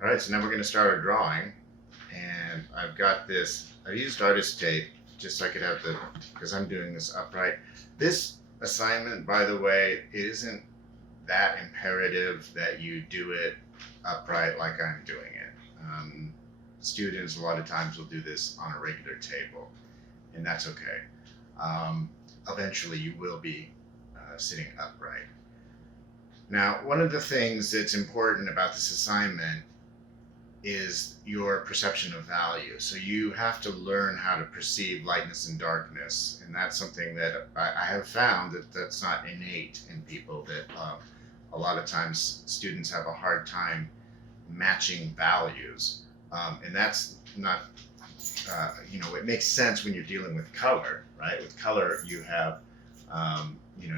All right, so now we're going to start our drawing. And I've got this, I used artist tape just so I could have the, because I'm doing this upright. This assignment, by the way, it isn't that imperative that you do it upright like I'm doing it. Students a lot of times will do this on a regular table, and that's okay. Um, Eventually, you will be sitting upright. Now, one of the things that's important about this assignment is your perception of value. So you have to learn how to perceive lightness and darkness, and that's something that I have found that that's not innate in people. That a lot of times students have a hard time matching values, and that's not. It makes sense when you're dealing with color, right? With color, you have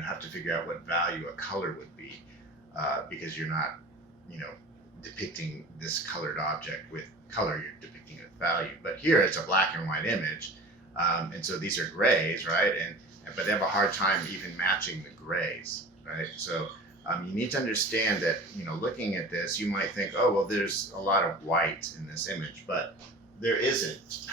have to figure out what value a color would be, because you're not, you know, depicting this colored object with color, you're depicting it with value. But here it's a black and white image, and so these are grays, right? But they have a hard time even matching the grays, right? So you need to understand that, looking at this, you might think, oh, well, there's a lot of white in this image, but there isn't.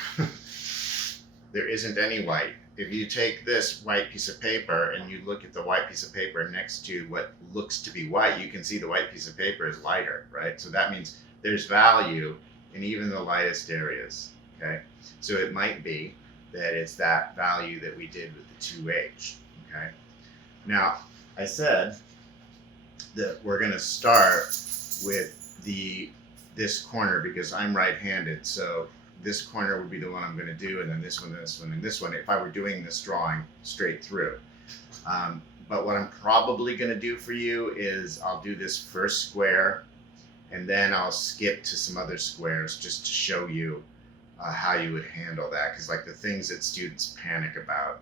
There isn't any white. If you take this white piece of paper and you look at the white piece of paper next to what looks to be white, you can see the white piece of paper is lighter, right? So that means there's value in even the lightest areas, okay? So it might be that it's that value that we did with the 2H, okay? Now, I said that we're gonna start with this corner because I'm right-handed, so this corner would be the one I'm going to do, and then this one, this one, and this one, if I were doing this drawing straight through. But what I'm probably going to do for you is I'll do this first square, and then I'll skip to some other squares just to show you how you would handle that. Because like the things that students panic about,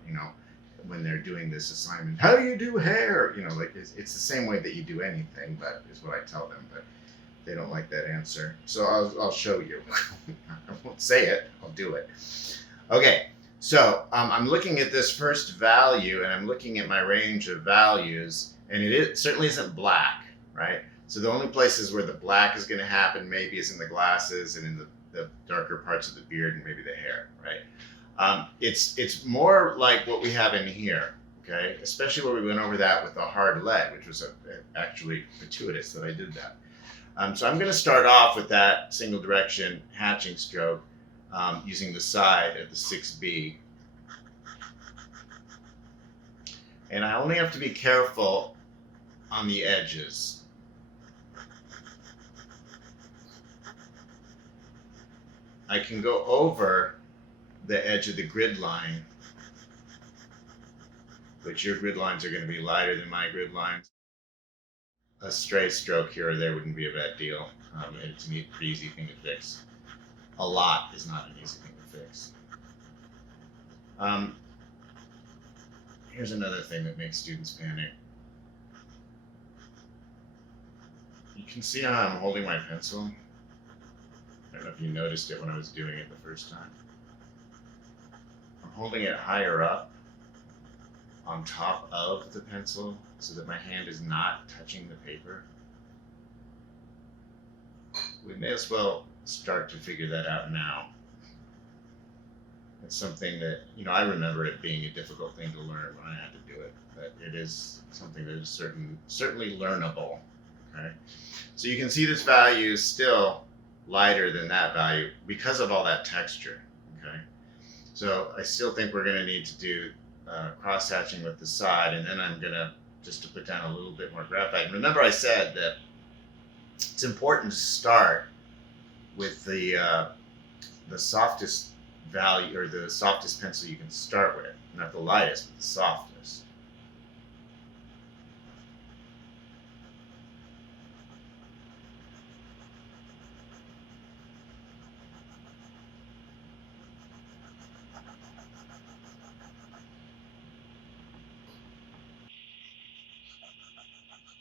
when they're doing this assignment, how do you do hair? Like it's the same way that you do anything, but is what I tell them. But they don't like that answer. So I'll show you. I won't say it, I'll do it. Okay, so I'm looking at this first value and I'm looking at my range of values, and it certainly isn't black, right? So the only places where the black is going to happen maybe is in the glasses and in the darker parts of the beard and maybe the hair, right? It's more like what we have in here, okay? Especially where we went over that with the hard lead, which was actually fortuitous that I did that. So I'm going to start off with that single direction hatching stroke using the side of the 6B. And I only have to be careful on the edges. I can go over the edge of the grid line, but your grid lines are going to be lighter than my grid lines. A stray stroke here or there wouldn't be a bad deal. It's a pretty easy thing to fix. A lot is not an easy thing to fix. Here's another thing that makes students panic. You can see how I'm holding my pencil. I don't know if you noticed it when I was doing it the first time. I'm holding it higher up on top of the pencil so that my hand is not touching the paper. We may as well start to figure that out now. It's something that, I remember it being a difficult thing to learn when I had to do it, but it is something that is certainly learnable, okay? So you can see this value is still lighter than that value because of all that texture, okay? So I still think we're gonna need to do cross hatching with the side, and then I'm gonna just to put down a little bit more graphite. And remember I said that it's important to start with the softest value, or the softest pencil you can start with, not the lightest, but the softest.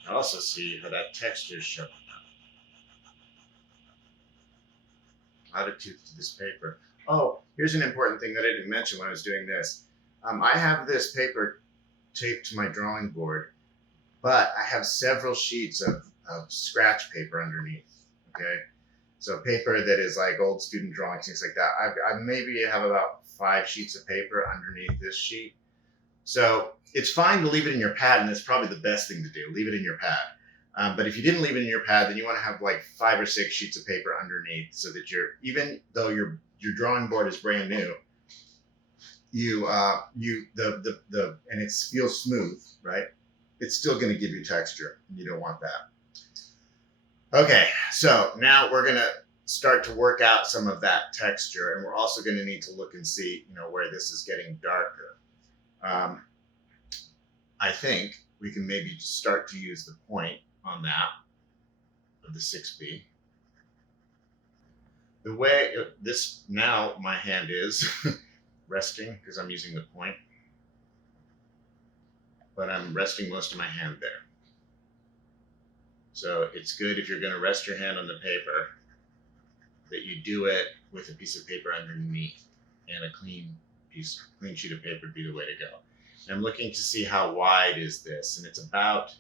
I also see how that texture is showing up. A lot of tooth to this paper. Oh, here's an important thing that I didn't mention when I was doing this. I have this paper taped to my drawing board, but I have several sheets of scratch paper underneath, okay? So paper that is like old student drawings, things like that. I maybe have about 5 sheets of paper underneath this sheet. So it's fine to leave it in your pad, and that's probably the best thing to do. Leave it in your pad. But if you didn't leave it in your pad, then you want to have like 5 or 6 sheets of paper underneath, so that even though your drawing board is brand new, and it feels smooth, right? It's still going to give you texture, and you don't want that. Okay, so now we're going to start to work out some of that texture, and we're also going to need to look and see, where this is getting darker. I think we can maybe start to use the point on that of the 6B. The way now my hand is resting because I'm using the point, but I'm resting most of my hand there. So it's good if you're going to rest your hand on the paper that you do it with a piece of paper underneath, and a clean sheet of paper would be the way to go. And I'm looking to see how wide is this, and it's about,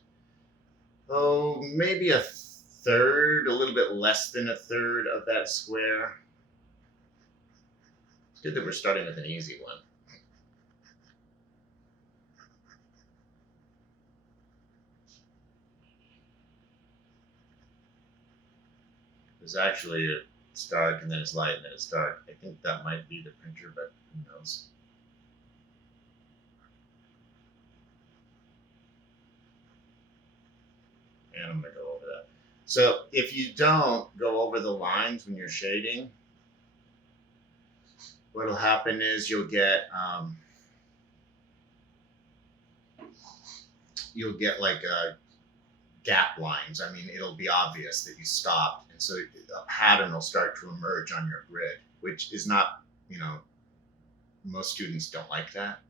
maybe a third, a little bit less than a third of that square. It's good that we're starting with an easy one. There's actually it's dark and then it's light and then it's dark. I think that might be the printer, but who knows? And I'm going to go over that. So if you don't go over the lines when you're shading, what'll happen is you'll get like gap lines. I mean, it'll be obvious that you stopped, and so a pattern will start to emerge on your grid, which is not, most students don't like that.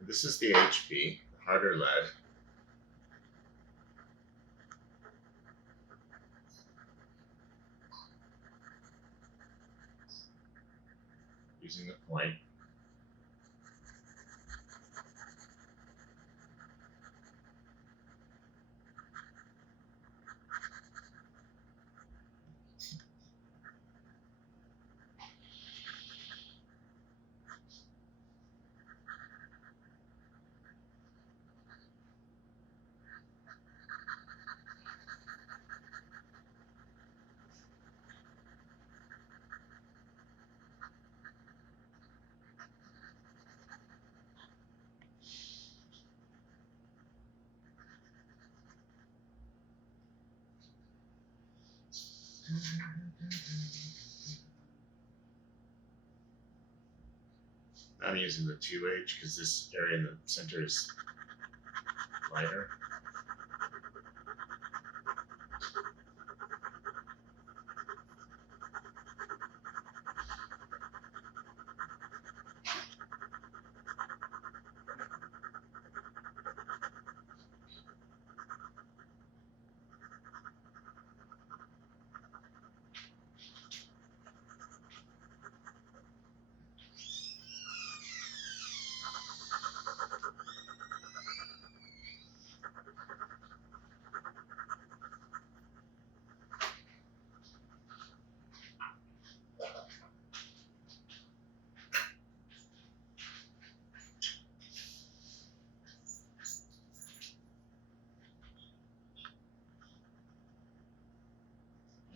This is the HB, the harder lead. Using the point. I'm using the 2H because this area in the center is lighter.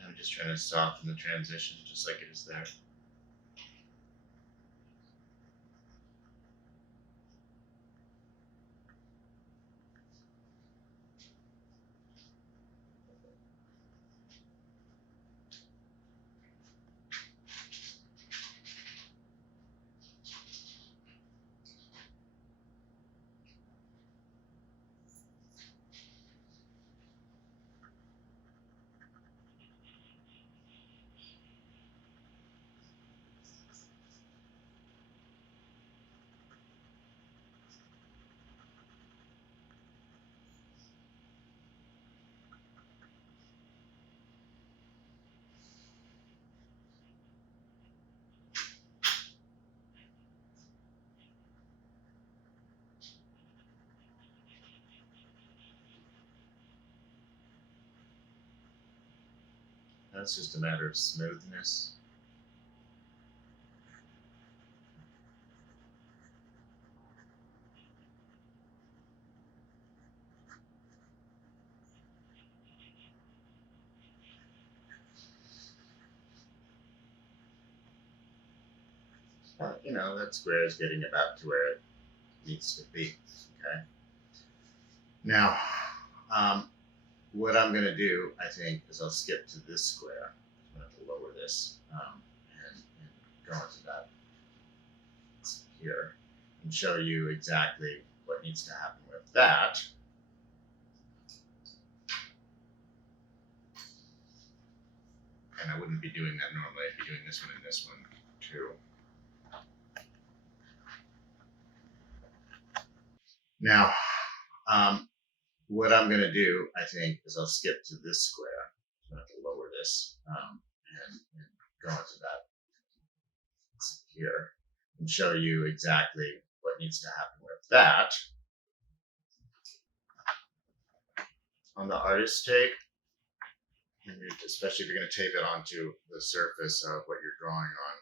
I'm just trying to soften the transition just like it is there. That's just a matter of smoothness. That square is getting about to where it needs to be. Okay. Now, what I'm going to do, I think, is I'll skip to this square. I'm going to lower this and go into that here and show you exactly what needs to happen with that. And I wouldn't be doing that normally. I'd be doing this one and this one too. Now, what I'm going to do, I think, is I'll skip to this square. I'm going to have to lower this and go into that here and show you exactly what needs to happen with that. On the artist tape, especially if you're going to tape it onto the surface of what you're drawing on,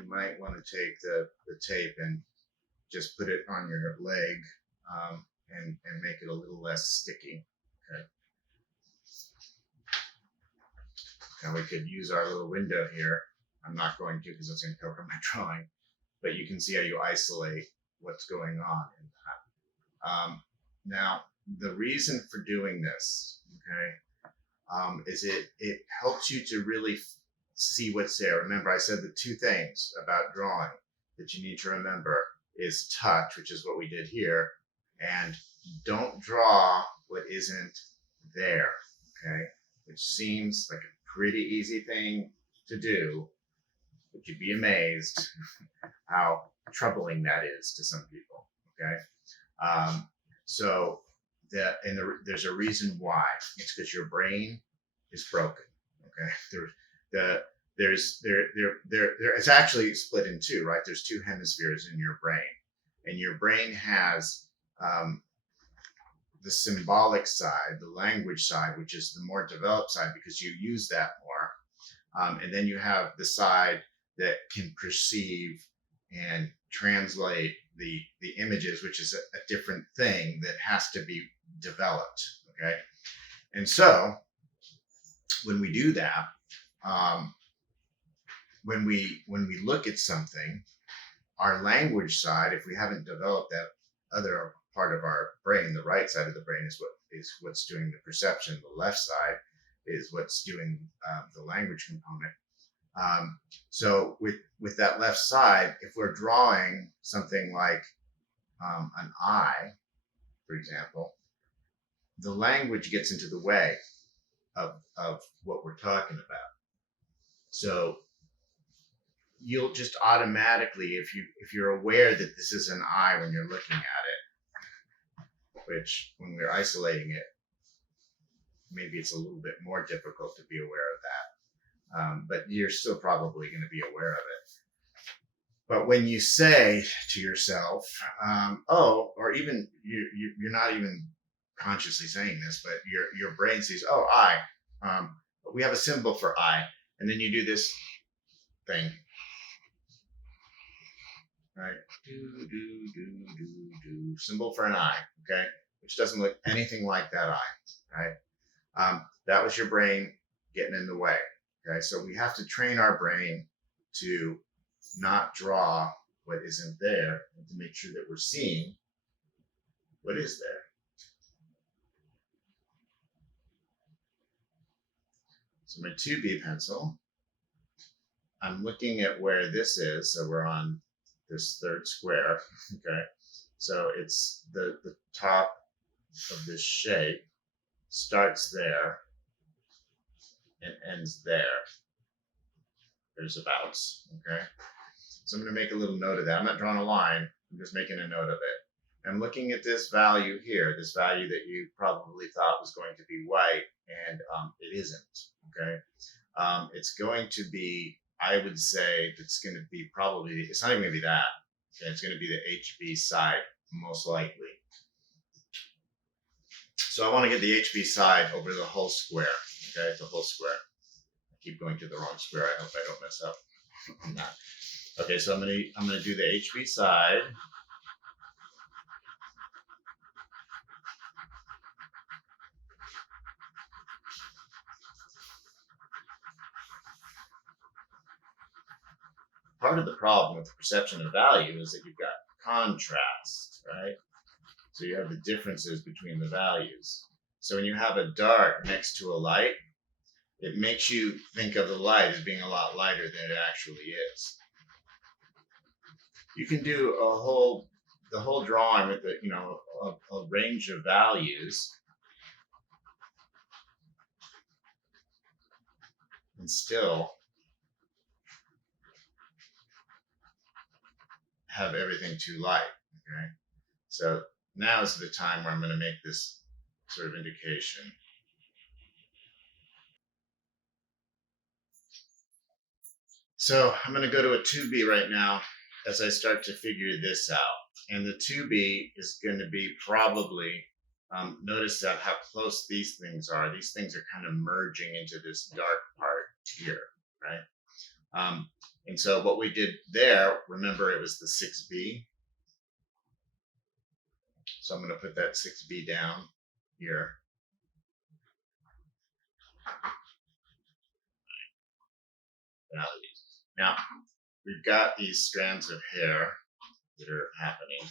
you might want to take the tape and just put it on your leg and make it a little less sticky. Okay. Now we could use our little window here. I'm not going to because it's going to cover my drawing, but you can see how you isolate what's going on in that. Now, the reason for doing this, okay, is it helps you to really see what's there. Remember, I said the two things about drawing that you need to remember is touch, which is what we did here, and don't draw what isn't there, okay, which seems like a pretty easy thing to do, but you'd be amazed how troubling that is to some people, okay? So there's a reason why. It's because your brain is broken, okay? It's actually split in two, right? There's two hemispheres in your brain, and your brain has the symbolic side, the language side, which is the more developed side because you use that more, and then you have the side that can perceive and translate the images, which is a different thing that has to be developed. Okay, and so when we do that, when we look at something, our language side, if we haven't developed that other part of our brain, the right side of the brain is what's doing the perception. The left side is what's doing the language component. So with that left side, if we're drawing something like an eye, for example, the language gets into the way of what we're talking about. So you'll just automatically, if you're aware that this is an eye when you're looking at it, which when we're isolating it, maybe it's a little bit more difficult to be aware of that. But you're still probably going to be aware of it. But when you say to yourself, or even you're not even consciously saying this, but your brain sees, oh, eye. We have a symbol for eye, and then you do this thing, right? Do symbol for an eye, okay, which doesn't look anything like that eye, right? That was your brain getting in the way. Okay, so we have to train our brain to not draw what isn't there and to make sure that we're seeing what is there. So my 2B pencil, I'm looking at where this is. So we're on this third square, okay? So it's the top of this shape starts there and ends there. There's abouts, okay? So I'm going to make a little note of that. I'm not drawing a line. I'm just making a note of it. I'm looking at this value here, this value that you probably thought was going to be white, and it isn't, okay? It's going to be, I would say, it's going to be probably, it's not even going to be that. Okay? It's going to be the HB side, most likely. So I want to get the HB side over the whole square. Okay, the whole square. I keep going to the wrong square. I hope I don't mess up on that. Okay, so I'm gonna do the HB side. Part of the problem with the perception of value is that you've got contrast, right? So you have the differences between the values. So when you have a dark next to a light, it makes you think of the light as being a lot lighter than it actually is. You can do the whole drawing with a range of values and still have everything too light. Okay, so now is the time where I'm going to make this sort of indication. So I'm going to go to a 2B right now as I start to figure this out. And the 2B is going to be probably, notice that how close these things are. These things are kind of merging into this dark part here, right? And so what we did there, remember it was the 6B. So I'm going to put that 6B down here. Values. Now, we've got these strands of hair that are happening.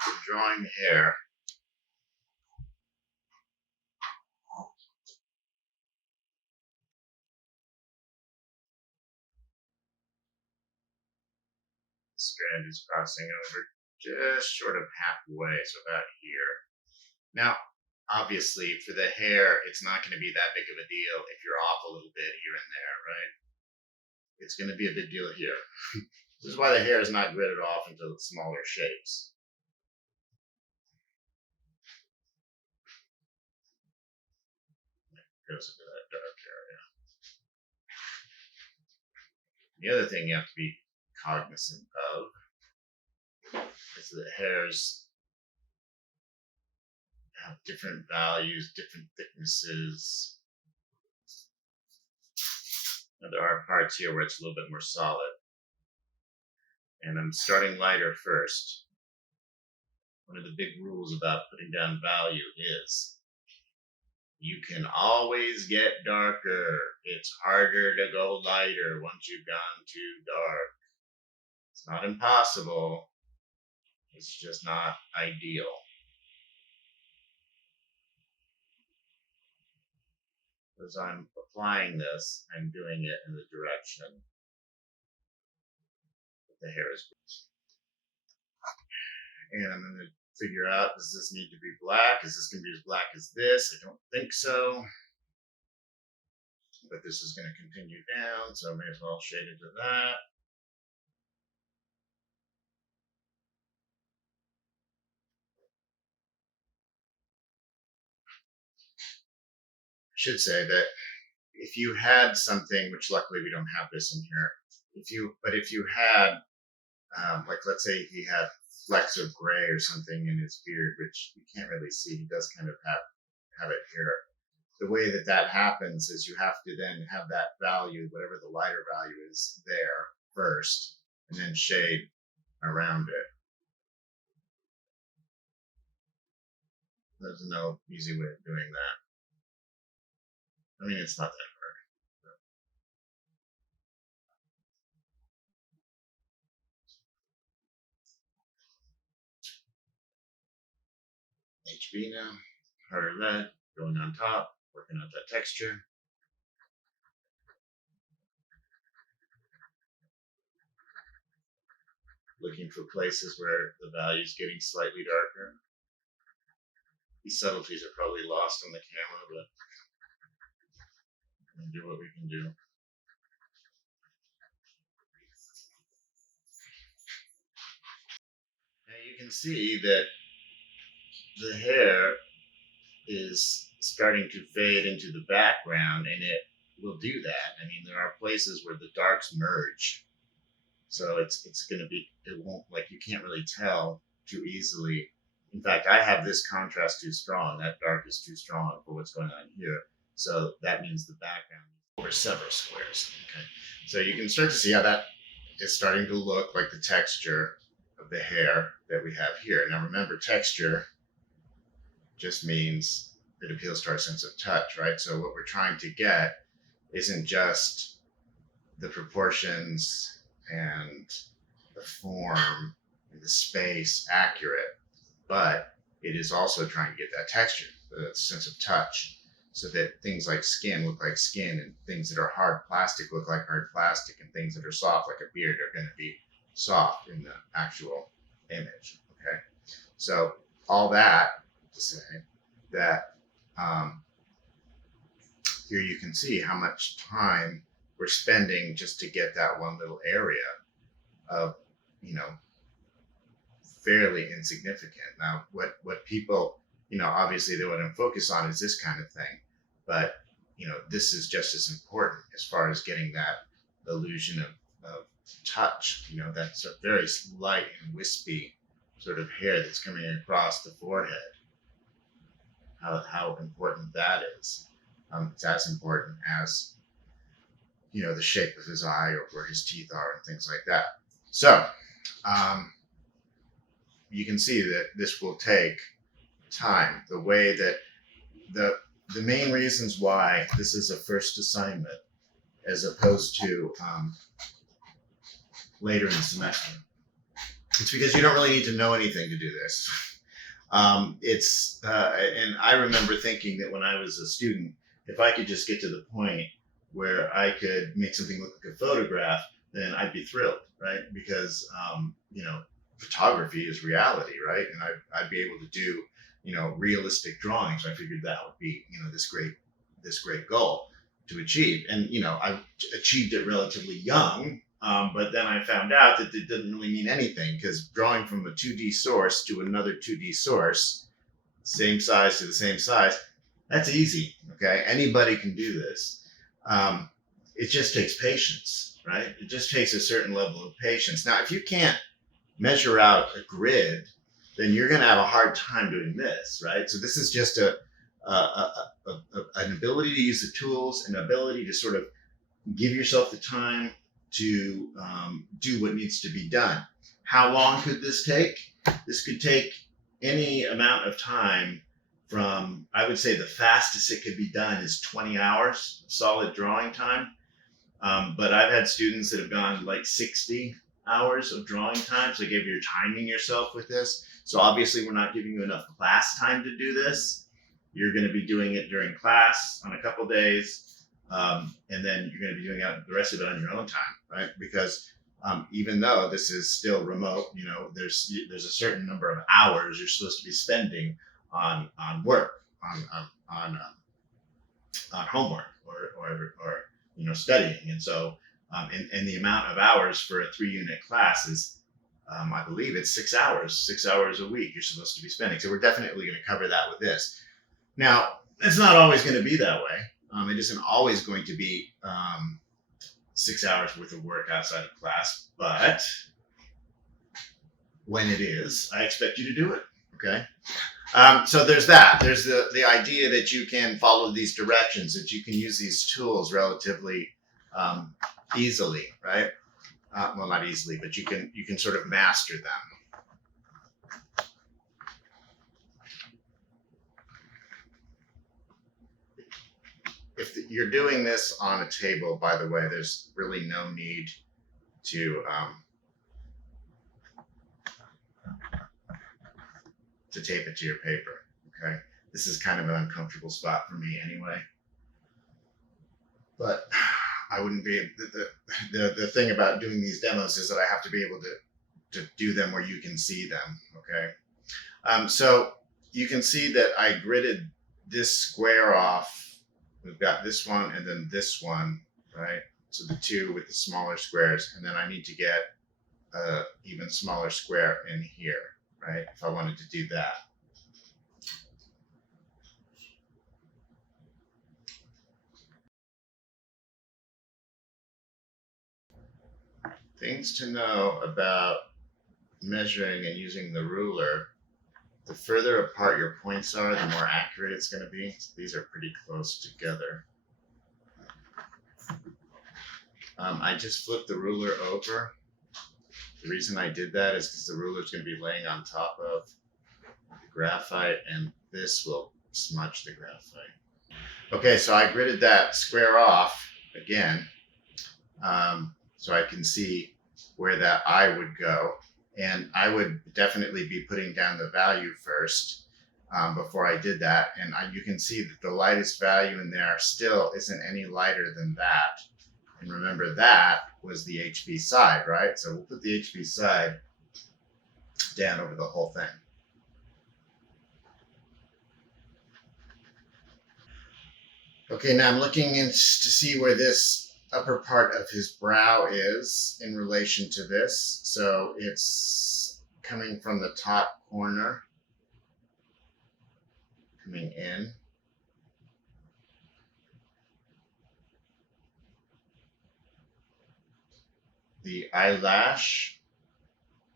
So drawing the hair. The strand is crossing over just short of halfway, so about here. Now, obviously, for the hair, it's not going to be that big of a deal if you're off a little bit here and there, right? It's going to be a big deal here. This is why the hair is not gridded off into smaller shapes. It goes into that dark area. The other thing you have to be cognizant of is that hairs have different values, different thicknesses. Now, there are parts here where it's a little bit more solid. And I'm starting lighter first. One of the big rules about putting down value is you can always get darker. It's harder to go lighter once you've gone too dark. It's not impossible. It's just not ideal. As I'm applying this, I'm doing it in the direction that the hair is. And I'm going to figure out, does this need to be black? Is this going to be as black as this? I don't think so. But this is going to continue down, so I may as well shade into that. I should say that if you had something, which luckily we don't have this in here, if you had, like let's say he had flecks of gray or something in his beard, which you can't really see, he does kind of have it here. The way that that happens is you have to then have that value, whatever the lighter value is, there first, and then shade around it. There's no easy way of doing that. I mean, it's not that hard. HB now, harder lead, going on top, working out that texture. Looking for places where the value is getting slightly darker. These subtleties are probably lost on the camera, but we can do what we can do. Now you can see that the hair is starting to fade into the background, and it will do that. I mean, there are places where the darks merge. So it's going to be, it won't, like, you can't really tell too easily. In fact, I have this contrast too strong. That dark is too strong for what's going on here. So that means the background over several squares. Okay. So you can start to see how that is starting to look like the texture of the hair that we have here. Now remember, texture just means it appeals to our sense of touch, right? So what we're trying to get isn't just the proportions and the form and the space accurate, but it is also trying to get that texture, the sense of touch, so that things like skin look like skin, and things that are hard plastic look like hard plastic, and things that are soft like a beard are going to be soft in the actual image. Okay, so all that to say that here you can see how much time we're spending just to get that one little area of, you know, fairly insignificant. Now, what people, you know, obviously they want to focus on is this kind of thing, but, you know, this is just as important as far as getting that illusion of touch, you know, that's a very light and wispy sort of hair that's coming across the forehead. How important that is. It's as important as, you know, the shape of his eye or where his teeth are and things like that. So you can see that this will take time. The way that the main reasons why this is a first assignment as opposed to later in the semester, it's because you don't really need to know anything to do this. And I remember thinking that when I was a student, if I could just get to the point where I could make something look like a photograph, then I'd be thrilled, right? Because, you know, photography is reality, right? And I'd be able to do, you know, realistic drawings. I figured that would be, you know, this great goal to achieve. And, you know, I achieved it relatively young. But then I found out that it didn't really mean anything, because drawing from a 2D source to another 2D source, same size to the same size, that's easy. Okay, anybody can do this. It just takes patience, right? It just takes a certain level of patience. Now, if you can't measure out a grid, then you're going to have a hard time doing this, right? So this is just an ability to use the tools, an ability to sort of give yourself the time to do what needs to be done. How long could this take? This could take any amount of time. From, I would say the fastest it could be done is 20 hours solid drawing time. But I've had students that have gone like 60 hours of drawing time. So if you're timing yourself with this, so obviously we're not giving you enough class time to do this. You're going to be doing it during class on a couple days. And then you're going to be doing the rest of it on your own time, right? Because even though this is still remote, you know, there's a certain number of hours you're supposed to be spending on work, on homework, or you know, studying. And so and the amount of hours for a 3-unit class is, I believe it's 6 hours a week you're supposed to be spending. So we're definitely going to cover that with this. Now, it's not always going to be that way. It isn't always going to be 6 hours worth of work outside of class, but when it is, I expect you to do it. Okay. So there's that. There's the idea that you can follow these directions, that you can use these tools relatively easily, right? Well, not easily, but you can sort of master them. If you're doing this on a table, by the way, there's really no need to tape it to your paper. Okay, this is kind of an uncomfortable spot for me anyway. But I wouldn't be the thing about doing these demos is that I have to be able to do them where you can see them. Okay, so you can see that I gridded this square off. We've got this one and then this one, right? So the two with the smaller squares, and then I need to get an even smaller square in here, right? If I wanted to do that. Things to know about measuring and using the ruler. The further apart your points are, the more accurate it's going to be. So these are pretty close together. I just flipped the ruler over. The reason I did that is because the ruler is going to be laying on top of the graphite, and this will smudge the graphite. Okay, so I gridded that square off again, so I can see where that eye would go. And I would definitely be putting down the value first before I did that. And you can see that the lightest value in there still isn't any lighter than that. And remember, that was the HB side, right? So we'll put the HB side down over the whole thing. Okay, now I'm looking in to see where this upper part of his brow is in relation to this. So it's coming from the top corner, coming in. The eyelash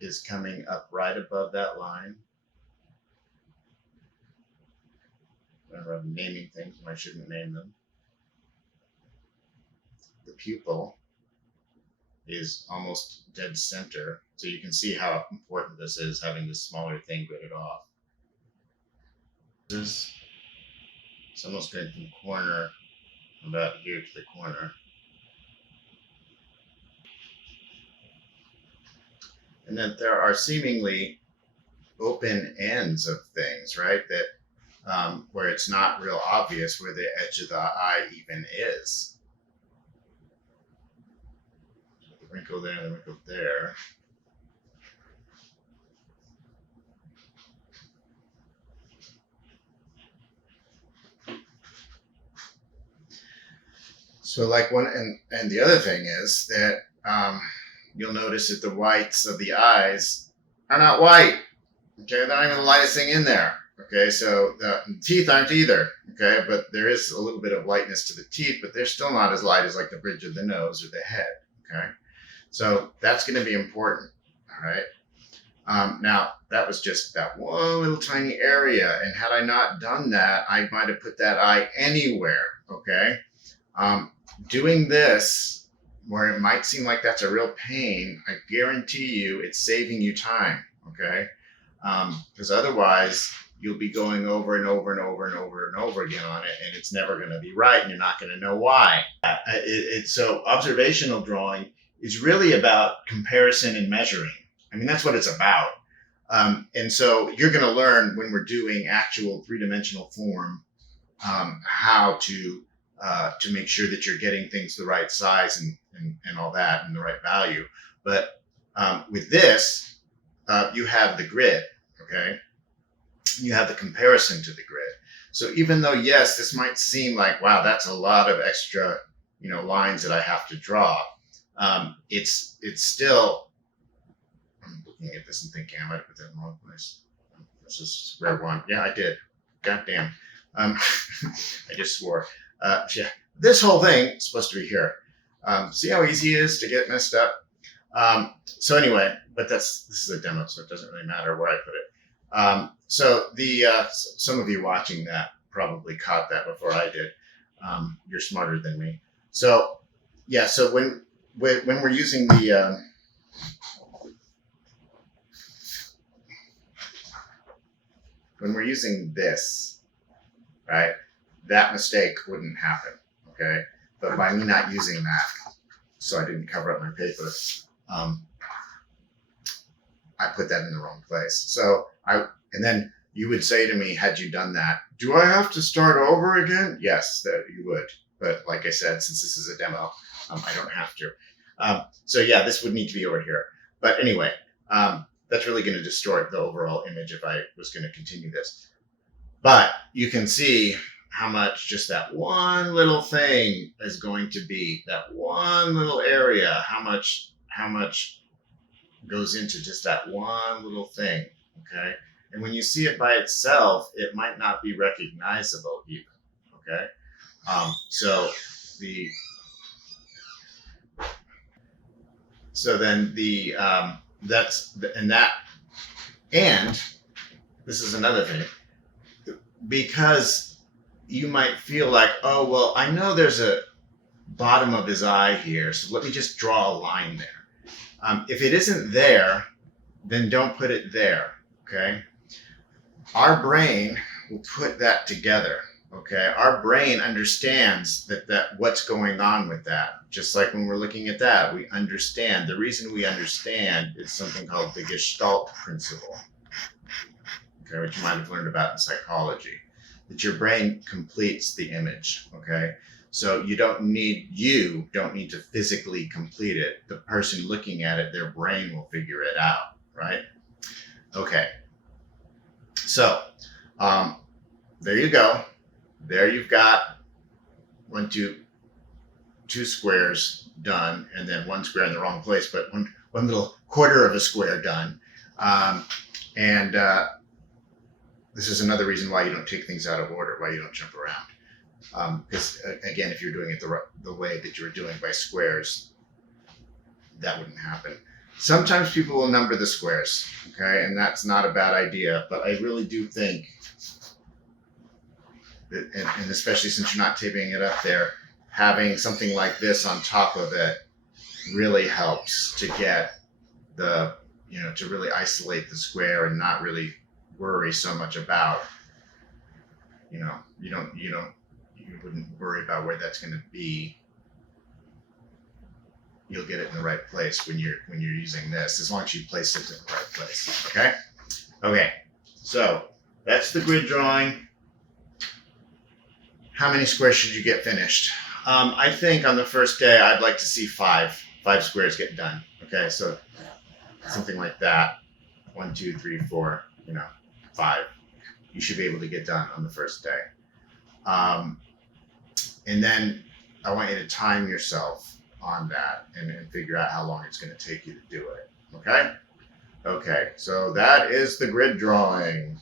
is coming up right above that line. Remember, I'm naming things when I shouldn't name them. The pupil is almost dead center. So you can see how important this is, having this smaller thing gridded off. It's almost going from the corner about here to the corner. And then there are seemingly open ends of things, right? That where it's not real obvious where the edge of the eye even is. The wrinkle there, the wrinkle there. So like and the other thing is that you'll notice that the whites of the eyes are not white. Okay, they're not even the lightest thing in there. Okay, so the teeth aren't either. Okay, but there is a little bit of lightness to the teeth, but they're still not as light as like the bridge of the nose or the head. Okay, so that's going to be important. All right. Now that was just that one little tiny area, and had I not done that, I might have put that eye anywhere. Okay, doing this where it might seem like that's a real pain, I guarantee you it's saving you time. Okay, because otherwise you'll be going over and over and over and over and over again on it, and it's never going to be right, and you're not going to know why. So observational drawing is really about comparison and measuring. I mean, that's what it's about. And so you're going to learn when we're doing actual three-dimensional form how to make sure that you're getting things the right size and all that and the right value. But with this, you have the grid, okay? You have the comparison to the grid. So even though, yes, this might seem like, wow, that's a lot of extra, lines that I have to draw, it's still, I'm looking at this and thinking I might have put that in the wrong place. This is square one. Yeah, I did. Goddamn. I just swore. Yeah, this whole thing is supposed to be here. See how easy it is to get messed up? So anyway, but this is a demo, so it doesn't really matter where I put it. So some of you watching that probably caught that before I did. You're smarter than me. So yeah, so when we're using the when we're using this, right, that mistake wouldn't happen, okay? But by me not using that, so I didn't cover up my paper, I put that in the wrong place. So and then you would say to me, had you done that, do I have to start over again? Yes, that you would. But like I said, since this is a demo, I don't have to. So yeah, this would need to be over here. But anyway, that's really going to distort the overall image if I was going to continue this. But you can see how much just that one little thing is going to be, that one little area, how much goes into just that one little thing, okay? And when you see it by itself, it might not be recognizable even, okay? So then and this is another thing, because you might feel like, oh, well, I know there's a bottom of his eye here, so let me just draw a line there. If it isn't there, then don't put it there, okay? Our brain will put that together, okay? Our brain understands that what's going on with that. Just like when we're looking at that, we understand. The reason we understand is something called the Gestalt principle, okay, which you might have learned about in psychology, that your brain completes the image, okay? So you don't need to physically complete it. The person looking at it, their brain will figure it out, right? Okay. So there you go. There you've got two squares done, and then one square in the wrong place, but one little quarter of a square done. This is another reason why you don't take things out of order, why you don't jump around. Because again, if you're doing it the way that you were doing by squares, that wouldn't happen. Sometimes people will number the squares, okay, and that's not a bad idea. But I really do think that, and especially since you're not taping it up there, having something like this on top of it really helps to get to really isolate the square and not really worry so much about, you wouldn't worry about where that's going to be. You'll get it in the right place when you're using this, as long as you place it in the right place. Okay. So that's the grid drawing. How many squares should you get finished? I think on the first day I'd like to see five squares get done. Okay, so something like that. 1, 2, 3, 4. 5. You should be able to get done on the first day. And then I want you to time yourself on that and figure out how long it's going to take you to do it. Okay, so that is the grid drawing.